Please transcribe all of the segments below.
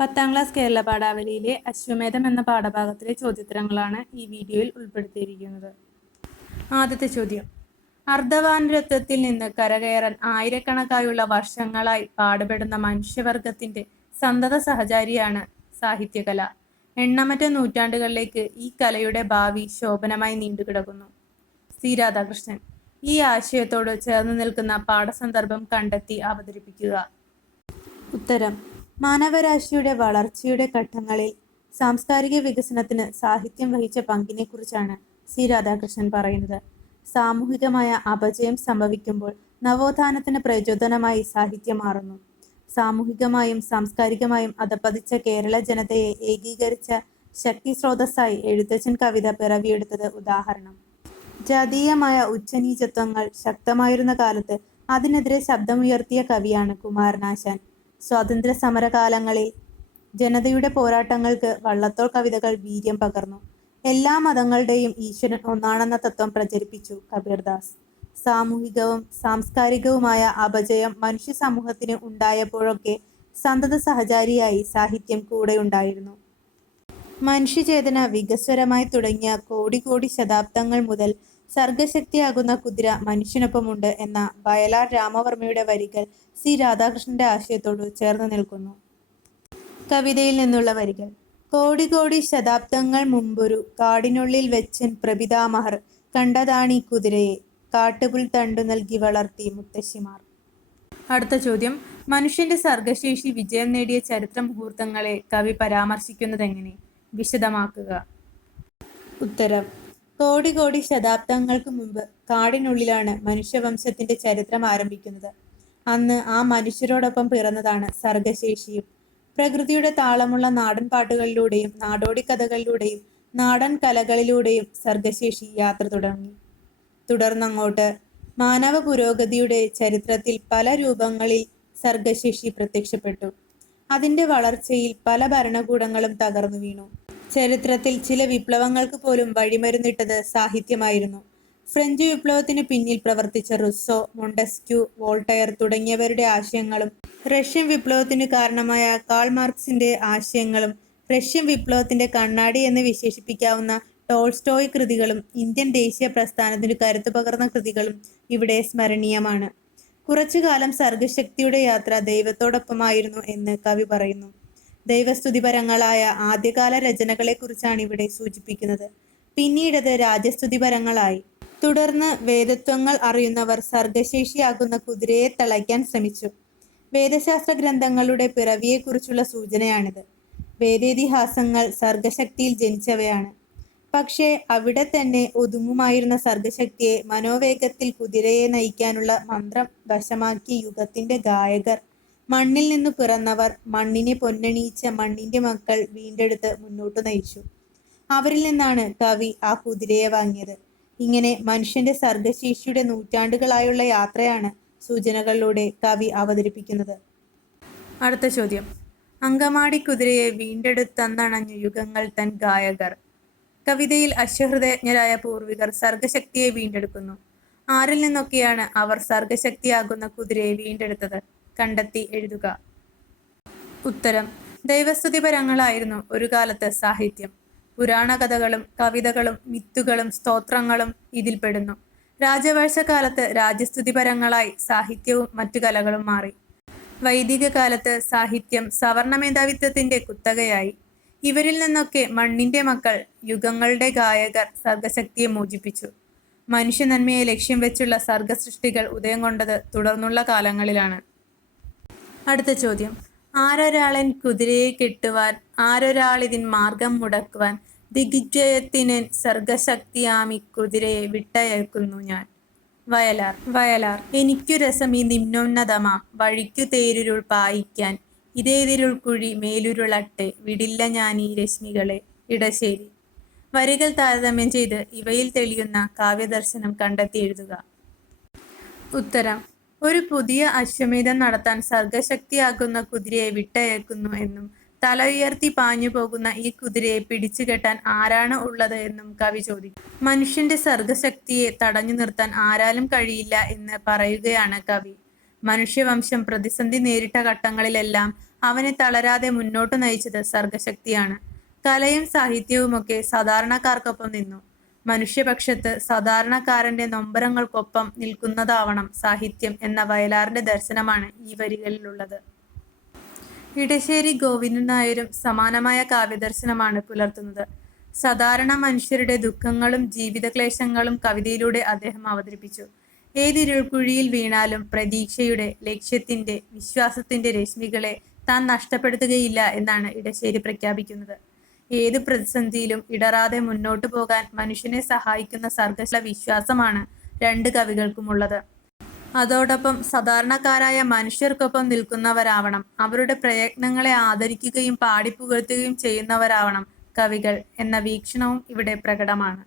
പത്താം ക്ലാസ് കേരള പാഠാവലിയിലെ അശ്വമേധം എന്ന പാഠഭാഗത്തിലെ ചോദ്യത്തരങ്ങളാണ് ഈ വീഡിയോയിൽ ഉൾപ്പെടുത്തിയിരിക്കുന്നത്. ആദ്യത്തെ ചോദ്യം. അർദ്ധവാനരത്വത്തിൽ നിന്ന് കരകയറാൻ ആയിരക്കണക്കായുള്ള വർഷങ്ങളായി പാടുപെടുന്ന മനുഷ്യവർഗത്തിന്റെ സന്തത സഹചാരിയാണ് സാഹിത്യകല. എണ്ണമറ്റ നൂറ്റാണ്ടുകളിലേക്ക് ഈ കലയുടെ ഭാവി ശോഭനമായി നീണ്ടുകിടക്കുന്നു. സി. രാധാകൃഷ്ണൻ ഈ ആശയത്തോട് ചേർന്ന് നിൽക്കുന്ന പാഠസന്ദർഭം കണ്ടെത്തി അവതരിപ്പിക്കുക. ഉത്തരം. മാനവരാശിയുടെ വളർച്ചയുടെ ഘട്ടങ്ങളിൽ സാംസ്കാരിക വികസനത്തിന് സാഹിത്യം വഹിച്ച പങ്കിനെക്കുറിച്ചാണ് സി രാധാകൃഷ്ണൻ പറയുന്നത്. സാമൂഹികമായ അപജയം സംഭവിക്കുമ്പോൾ നവോത്ഥാനത്തിന് പ്രചോദനമായി സാഹിത്യം മാറുന്നു. സാമൂഹികമായും സാംസ്കാരികമായും അധപ്പതിച്ച കേരള ജനതയെ ഏകീകരിച്ച ശക്തി സ്രോതസ്സായി എഴുത്തച്ഛൻ കവിത പിറവിയെടുത്തത് ഉദാഹരണം. ജാതീയമായ ഉച്ചനീചത്വങ്ങൾ ശക്തമായിരുന്ന കാലത്ത് അതിനെതിരെ ശബ്ദമുയർത്തിയ കവിയാണ് കുമാരനാശാൻ. സ്വാതന്ത്ര്യ സമരകാലങ്ങളിൽ ജനതയുടെ പോരാട്ടങ്ങൾക്ക് വള്ളത്തോൾ കവിതകൾ വീര്യം പകർന്നു. എല്ലാ മതങ്ങളുടെയും ഈശ്വരൻ ഒന്നാണെന്ന തത്വം പ്രചരിപ്പിച്ചു കബീർദാസ്. സാമൂഹികവും സാംസ്കാരികവുമായ അപജയം മനുഷ്യ സമൂഹത്തിന് ഉണ്ടായപ്പോഴൊക്കെ സന്തത സഹചാരിയായി സാഹിത്യം കൂടെയുണ്ടായിരുന്നു മനുഷ്യചേതന വികസ്വരമായി തുടങ്ങിയ കോടി കോടി ശതാബ്ദങ്ങൾ മുതൽ സർഗശക്തിയാകുന്ന കുതിര മനുഷ്യനൊപ്പമുണ്ട് എന്ന വയലാർ രാമവർമ്മയുടെ വരികൾ സി രാധാകൃഷ്ണന്റെ ആശയത്തോട് ചേർന്ന് നിൽക്കുന്നു. കവിതയിൽ നിന്നുള്ള വരികൾ. കോടി കോടി ശതാബ്ദങ്ങൾ മുമ്പൊരു കാടിനുള്ളിൽ വെച്ചൻ പ്രപിതാമഹർ കണ്ടതാണീ കുതിരയെ. കാട്ടുപുൽ തണ്ടു നൽകി വളർത്തി മുത്തശ്ശിമാർ. അടുത്ത ചോദ്യം. മനുഷ്യന്റെ സർഗശേഷി വിജയം നേടിയ ചരിത്ര മുഹൂർത്തങ്ങളെ കവി പരാമർശിക്കുന്നതെങ്ങനെ? വിശദമാക്കുക. ഉത്തരം. കോടി കോടി ശതാബ്ദങ്ങൾക്ക് മുമ്പ് കാടിനുള്ളിലാണ് മനുഷ്യവംശത്തിന്റെ ചരിത്രം ആരംഭിക്കുന്നത്. അന്ന് ആ മനുഷ്യരോടൊപ്പം പിറന്നതാണ് സർഗശേഷിയും. പ്രകൃതിയുടെ താളമുള്ള നാടൻ പാട്ടുകളിലൂടെയും നാടോടി കഥകളിലൂടെയും നാടൻ കലകളിലൂടെയും സർഗശേഷി യാത്ര തുടങ്ങി. തുടർന്നങ്ങോട്ട് മാനവ പുരോഗതിയുടെ ചരിത്രത്തിൽ പല രൂപങ്ങളിൽ സർഗശേഷി പ്രത്യക്ഷപ്പെട്ടു. അതിന്റെ വളർച്ചയിൽ പല ഭരണകൂടങ്ങളും തകർന്നു വീണു. ചരിത്രത്തിൽ ചില വിപ്ലവങ്ങൾക്ക് പോലും വഴിമരുന്നിട്ടത് സാഹിത്യമായിരുന്നു. ഫ്രഞ്ച് വിപ്ലവത്തിന് പിന്നിൽ പ്രവർത്തിച്ച റുസോ മൊണ്ടസ്ക്യു വോൾട്ടയർ തുടങ്ങിയവരുടെ ആശയങ്ങളും റഷ്യൻ വിപ്ലവത്തിന് കാരണമായ കാൾ മാർക്സിന്റെ ആശയങ്ങളും റഷ്യൻ വിപ്ലവത്തിന്റെ കണ്ണാടി എന്ന് വിശേഷിപ്പിക്കാവുന്ന ടോൾസ്റ്റോയ് കൃതികളും ഇന്ത്യൻ ദേശീയ പ്രസ്ഥാനത്തിന് കരുത്തു പകർന്ന കൃതികളും ഇവിടെ സ്മരണീയമാണ്. കുറച്ചുകാലം സർഗശക്തിയുടെ യാത്ര ദൈവത്തോടൊപ്പമായിരുന്നു എന്ന് കവി പറയുന്നു. ദൈവസ്തുതിപരങ്ങളായ ആദ്യകാല രചനകളെക്കുറിച്ചാണ് ഇവിടെ സൂചിപ്പിക്കുന്നത്. പിന്നീടത് രാജസ്തുതിപരങ്ങളായി തുടർന്ന് വേദത്വങ്ങൾ അറിയുന്നവർ സർഗശേഷിയാകുന്ന കുതിരയെ തളയ്ക്കാൻ ശ്രമിച്ചു. വേദശാസ്ത്ര ഗ്രന്ഥങ്ങളുടെ പിറവിയെക്കുറിച്ചുള്ള സൂചനയാണിത്. വേദേതിഹാസങ്ങൾ സർഗശക്തിയിൽ ജനിച്ചവയാണ്. പക്ഷേ അവിടെ തന്നെ ഒതുങ്ങുമായിരുന്ന സർഗശക്തിയെ മനോവേഗത്തിൽ കുതിരയെ നയിക്കാനുള്ള മന്ത്രം വശമാക്കിയ യുഗത്തിന്റെ ഗായകർ മണ്ണിൽ നിന്ന് പിറന്നവർ മണ്ണിനെ പൊന്നണിയിച്ച മണ്ണിന്റെ മക്കൾ വീണ്ടെടുത്ത് മുന്നോട്ട് നയിച്ചു. അവരിൽ നിന്നാണ് കവി ആ കുതിരയെ വാങ്ങിയത്. ഇങ്ങനെ മനുഷ്യന്റെ സർഗശേഷിയുടെ നൂറ്റാണ്ടുകളായുള്ള യാത്രയാണ് സൂചനകളിലൂടെ കവി അവതരിപ്പിക്കുന്നത്. അടുത്ത ചോദ്യം. അങ്കമാടി കുതിരയെ വീണ്ടെടുത്തന്നണഞ്ഞു യുഗങ്ങൾ തൻ ഗായകർ. കവിതയിൽ അശ്വഹൃദയജ്ഞരായ പൂർവികർ സർഗശക്തിയെ വീണ്ടെടുക്കുന്നു. ആരിൽ നിന്നൊക്കെയാണ് അവർ സർഗശക്തിയാകുന്ന കുതിരയെ വീണ്ടെടുത്തത്? കണ്ടെത്തി എഴുതുക. ഉത്തരം. ദൈവസ്തുതിപരങ്ങളായിരുന്നു ഒരു കാലത്ത് സാഹിത്യം. പുരാണ കഥകളും കവിതകളും മിത്തുകളും സ്തോത്രങ്ങളും ഇതിൽപ്പെടുന്നു രാജവംശകാലത്ത് രാജ്യസ്തുതിപരങ്ങളായി സാഹിത്യവും മറ്റു കലകളും മാറി. വൈദിക കാലത്ത് സാഹിത്യം സവർണ മേധാവിത്വത്തിന്റെ കുത്തകയായി. ഇവരിൽ നിന്നൊക്കെ മണ്ണിന്റെ മക്കൾ യുഗങ്ങളുടെ ഗായകർ സർഗശക്തിയെ മോചിപ്പിച്ചു. മനുഷ്യ നന്മയെ ലക്ഷ്യം വെച്ചുള്ള സർഗസൃഷ്ടികൾ ഉദയം കൊണ്ടത് തുടർന്നുള്ള കാലങ്ങളിലാണ്. അടുത്ത ചോദ്യം. ആരൊരാളൻ കുതിരയെ കെട്ടുവാൻ ആരൊരാളിതിൻ മാർഗം മുടക്കുവാൻ ദിഗ്വിജയത്തിന് സർഗശക്തിയാമി കുതിരയെ വിട്ടയക്കുന്നു ഞാൻ. വയലാർ വയലാർ. എനിക്കു രസം ഈ നിമ്നോന്നതമാം. വഴിക്കു തേരുരുൾ പായിക്കാൻ ഇതേതിരുൾ കുഴി മേലുരുളട്ടെ വിടില്ല ഞാൻ ഈ രശ്മികളെ. ഇടശ്ശേരി. വരികൾ താരതമ്യം ചെയ്ത് ഇവയിൽ തെളിയുന്ന കാവ്യദർശനം കണ്ടെത്തി എഴുതുക. ഉത്തരം. ഒരു പുതിയ അശ്വമേധം നടത്താൻ സർഗശക്തിയാകുന്ന കുതിരയെ വിട്ടയക്കുന്നു എന്നും തല ഉയർത്തി പാഞ്ഞു പോകുന്ന ഈ കുതിരയെ പിടിച്ചു കെട്ടാൻ ആരാണ് ഉള്ളത് എന്നും കവി ചോദിക്കും. മനുഷ്യന്റെ സർഗശക്തിയെ തടഞ്ഞു നിർത്താൻ ആരാലും കഴിയില്ല എന്ന് പറയുകയാണ് കവി. മനുഷ്യവംശം പ്രതിസന്ധി നേരിട്ട ഘട്ടങ്ങളിലെല്ലാം അവനെ തളരാതെ മുന്നോട്ട് നയിച്ചത് സർഗശക്തിയാണ്. കലയും സാഹിത്യവുമൊക്കെ സാധാരണക്കാർക്കൊപ്പം നിന്നു. മനുഷ്യപക്ഷത്ത് സാധാരണക്കാരന്റെ നൊമ്പരങ്ങൾക്കൊപ്പം നിൽക്കുന്നതാവണം സാഹിത്യം എന്ന വയലാറിന്റെ ദർശനമാണ് ഈ വരികളിലുള്ളത്. ഇടശ്ശേരി ഗോവിന്ദൻ നായരും സമാനമായ കാവ്യദർശനമാണ് പുലർത്തുന്നത്. സാധാരണ മനുഷ്യരുടെ ദുഃഖങ്ങളും ജീവിതക്ലേശങ്ങളും കവിതയിലൂടെ അദ്ദേഹം അവതരിപ്പിച്ചു. ഏതിരുൾക്കുഴിയിൽ വീണാലും പ്രതീക്ഷയുടെ ലക്ഷ്യത്തിന്റെ വിശ്വാസത്തിന്റെ രശ്മികളെ താൻ നഷ്ടപ്പെടുത്തുകയില്ല എന്നാണ് ഇടശ്ശേരി പ്രഖ്യാപിക്കുന്നത്. ഏത് പ്രതിസന്ധിയിലും ഇടറാതെ മുന്നോട്ടു പോകാൻ മനുഷ്യനെ സഹായിക്കുന്ന സർഗശല വിശ്വാസമാണ് രണ്ട് കവികൾക്കുമുള്ളത്. അതോടൊപ്പം സാധാരണക്കാരായ മനുഷ്യർക്കൊപ്പം നിൽക്കുന്നവരാവണം. അവരുടെ പ്രയത്നങ്ങളെ ആദരിക്കുകയും പാടിപ്പുകഴ്ത്തുകയും ചെയ്യുന്നവരാവണം കവികൾ എന്ന വീക്ഷണവും ഇവിടെ പ്രകടമാണ്.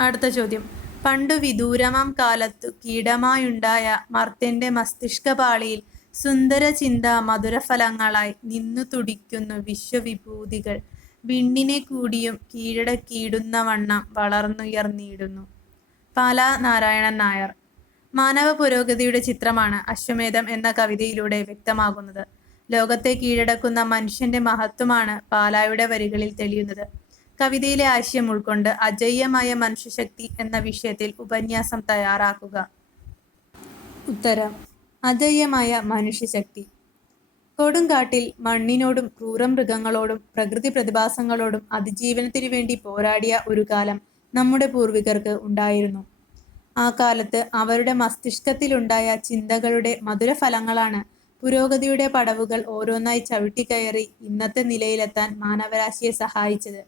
അടുത്ത ചോദ്യം. പണ്ടു വിദൂരമാം കാലത്തു കീടമായുണ്ടായ മർത്യന്റെ മസ്തിഷ്കപാളിയിൽ സുന്ദര ചിന്ത മധുരഫലങ്ങളായി നിന്നു തുടിക്കുന്നു വിശ്വവിഭൂതികൾ. വിണ്ണിനെ കൂടിയും കീഴടക്കിയിടുന്ന വണ്ണം വളർന്നുയർന്നിയിടുന്നു പാല നാരായണൻ നായർ. മാനവ പുരോഗതിയുടെ ചിത്രമാണ് അശ്വമേധം എന്ന കവിതയിലൂടെ വ്യക്തമാകുന്നത്. ലോകത്തെ കീഴടക്കുന്ന മനുഷ്യന്റെ മഹത്വമാണ് പാലായുടെ വരികളിൽ തെളിയുന്നത്. കവിതയിലെ ആശയം ഉൾക്കൊണ്ട് അജയ്യമായ മനുഷ്യശക്തി എന്ന വിഷയത്തിൽ ഉപന്യാസം തയ്യാറാക്കുക. ഉത്തരം. അജയ്യമായ മനുഷ്യശക്തി. കൊടുങ്കാട്ടിൽ മണ്ണിനോടും ക്രൂരമൃഗങ്ങളോടും പ്രകൃതി പ്രതിഭാസങ്ങളോടും അതിജീവനത്തിനു വേണ്ടി പോരാടിയ ഒരു കാലം നമ്മുടെ പൂർവികർക്ക് ഉണ്ടായിരുന്നു. ആ കാലത്ത് അവരുടെ മസ്തിഷ്കത്തിലുണ്ടായ ചിന്തകളുടെ മധുരഫലങ്ങളാണ് പുരോഗതിയുടെ പടവുകൾ ഓരോന്നായി ചവിട്ടിക്കയറി ഇന്നത്തെ നിലയിലെത്താൻ മാനവരാശിയെ സഹായിച്ചത്.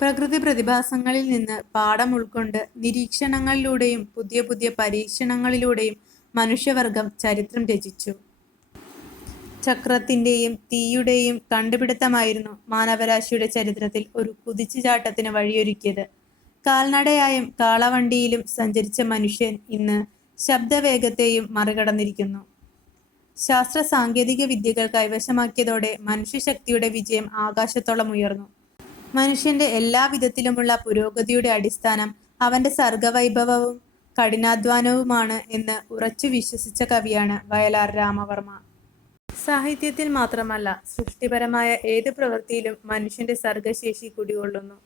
പ്രകൃതി പ്രതിഭാസങ്ങളിൽ നിന്ന് പാഠം ഉൾക്കൊണ്ട് നിരീക്ഷണങ്ങളിലൂടെയും പുതിയ പുതിയ പരീക്ഷണങ്ങളിലൂടെയും മനുഷ്യവർഗം ചരിത്രം രചിച്ചു. ചക്രത്തിന്റെയും തീയുടെയും കണ്ടുപിടുത്തമായിരുന്നു മാനവരാശിയുടെ ചരിത്രത്തിൽ ഒരു കുതിച്ചുചാട്ടത്തിന് വഴിയൊരുക്കിയത്. കാൽനടയായും കാളവണ്ടിയിലും സഞ്ചരിച്ച മനുഷ്യൻ ഇന്ന് ശബ്ദവേഗത്തെയും മറികടന്നിരിക്കുന്നു. ശാസ്ത്ര സാങ്കേതിക വിദ്യകൾ കൈവശമാക്കിയതോടെ മനുഷ്യശക്തിയുടെ വിജയം ആകാശത്തോളം ഉയർന്നു. മനുഷ്യന്റെ എല്ലാ വിധത്തിലുമുള്ള പുരോഗതിയുടെ അടിസ്ഥാനം അവന്റെ സർഗവൈഭവവും കഠിനാധ്വാനവുമാണ് എന്ന് ഉറച്ചു വിശ്വസിച്ച കവിയാണ് വയലാർ രാമവർമ്മ. സാഹിത്യത്തിൽ മാത്രമല്ല സൃഷ്ടിപരമായ ഏത് പ്രവൃത്തിയിലും മനുഷ്യന്റെ സർഗശേഷി കുടികൊള്ളുന്നു.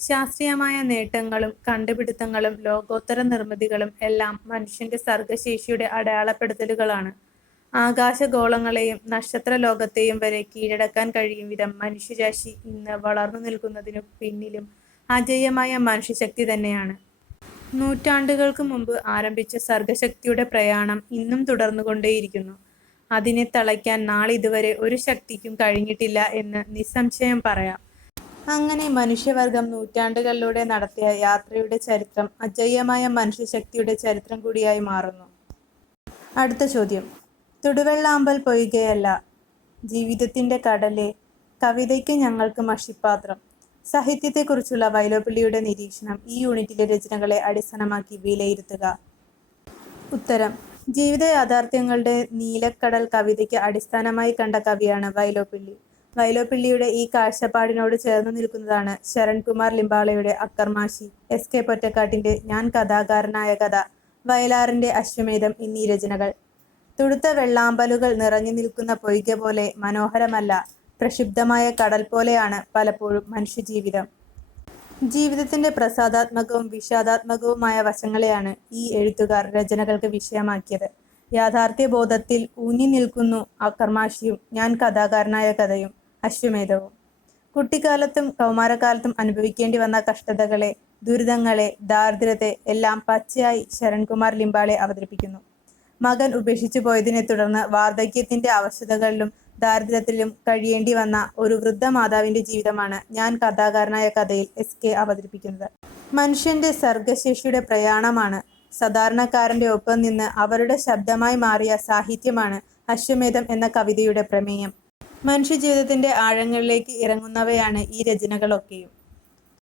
ശാസ്ത്രീയമായ നേട്ടങ്ങളും കണ്ടുപിടുത്തങ്ങളും ലോകോത്തര നിർമ്മിതികളും എല്ലാം മനുഷ്യന്റെ സർഗശേഷിയുടെ അടയാളപ്പെടുത്തലുകളാണ്. ആകാശഗോളങ്ങളെയും നക്ഷത്ര ലോകത്തെയും വരെ കീഴടക്കാൻ കഴിയും വിധം മനുഷ്യരാശി ഇന്ന് വളർന്നു നിൽക്കുന്നതിനു പിന്നിലും അജയ്യമായ മനുഷ്യശക്തി തന്നെയാണ്. നൂറ്റാണ്ടുകൾക്ക് മുമ്പ് ആരംഭിച്ച സർഗശക്തിയുടെ പ്രയാണം ഇന്നും തുടർന്നുകൊണ്ടേയിരിക്കുന്നു. അതിനെ തളയ്ക്കാൻ നാളിതുവരെ ഒരു ശക്തിക്കും കഴിഞ്ഞിട്ടില്ല എന്ന് നിസ്സംശയം പറയാം. അങ്ങനെ മനുഷ്യവർഗം നൂറ്റാണ്ടുകളിലൂടെ നടത്തിയ യാത്രയുടെ ചരിത്രം അജയ്യമായ മനുഷ്യശക്തിയുടെ ചരിത്രം കൂടിയായി മാറുന്നു. അടുത്ത ചോദ്യം. തുടുവെള്ളാമ്പൽ പൊയ്കയല്ല. ജീവിതത്തിന്റെ കടലെ കവിതയ്ക്ക് ഞങ്ങൾക്ക് മഷിപ്പാത്രം. സാഹിത്യത്തെക്കുറിച്ചുള്ള വൈലോപ്പിള്ളിയുടെ നിരീക്ഷണം ഈ യൂണിറ്റിലെ രചനകളെ അടിസ്ഥാനമാക്കി വിലയിരുത്തുക. ഉത്തരം. ജീവിത യാഥാർത്ഥ്യങ്ങളുടെ നീലക്കടൽ കവിതയ്ക്ക് അടിസ്ഥാനമായി കണ്ട കവിയാണ് വൈലോപ്പിള്ളി. വൈലോപ്പിള്ളിയുടെ ഈ കാഴ്ചപ്പാടിനോട് ചേർന്ന് നിൽക്കുന്നതാണ് ശരൺകുമാർ ലിംബാളയുടെ അക്കർമാശി എസ് കെ പൊറ്റക്കാട്ടിന്റെ ഞാൻ കഥാകാരനായ കഥ വയലാറിന്റെ അശ്വമേധം എന്നീ രചനകൾ. തുടുത്ത വെള്ളാമ്പലുകൾ നിറഞ്ഞു നിൽക്കുന്ന പൊയ്ക പോലെ മനോഹരമല്ല പ്രക്ഷുബ്ധമായ കടൽ പോലെയാണ് പലപ്പോഴും മനുഷ്യജീവിതം. ജീവിതത്തിന്റെ പ്രസാദാത്മകവും വിഷാദാത്മകവുമായ വശങ്ങളെയാണ് ഈ എഴുത്തുകാർ രചനകൾക്ക് വിഷയമാക്കിയത്. യാഥാർത്ഥ്യ ബോധത്തിൽ ഊന്നി നിൽക്കുന്നു അക്രമാശിയും ഞാൻ കഥാകാരനായ കഥയും അശ്വമേധവും. കുട്ടിക്കാലത്തും കൗമാരകാലത്തും അനുഭവിക്കേണ്ടി വന്ന കഷ്ടതകളെ ദുരിതങ്ങളെ ദാരിദ്ര്യത്തെ എല്ലാം പച്ചയായി ശരൺകുമാർ ലിംബാളെ അവതരിപ്പിക്കുന്നു. മകൻ ഉപേക്ഷിച്ചു പോയതിനെ തുടർന്ന് വാർദ്ധക്യത്തിന്റെ അവശതകളിലും ദാരിദ്ര്യത്തിലും കഴിയേണ്ടി വന്ന ഒരു വൃദ്ധ മാതാവിന്റെ ജീവിതമാണ് ഞാൻ കഥാകാരനായ കഥയിൽ എസ് കെ അവതരിപ്പിക്കുന്നത്. മനുഷ്യന്റെ സർഗശേഷിയുടെ പ്രയാണമാണ്. സാധാരണക്കാരന്റെ ഒപ്പം നിന്ന് അവരുടെ ശബ്ദമായി മാറിയ സാഹിത്യമാണ് അശ്വമേധം എന്ന കവിതയുടെ പ്രമേയം. മനുഷ്യ ജീവിതത്തിന്റെ ആഴങ്ങളിലേക്ക് ഇറങ്ങുന്നവയാണ് ഈ രചനകളൊക്കെയും.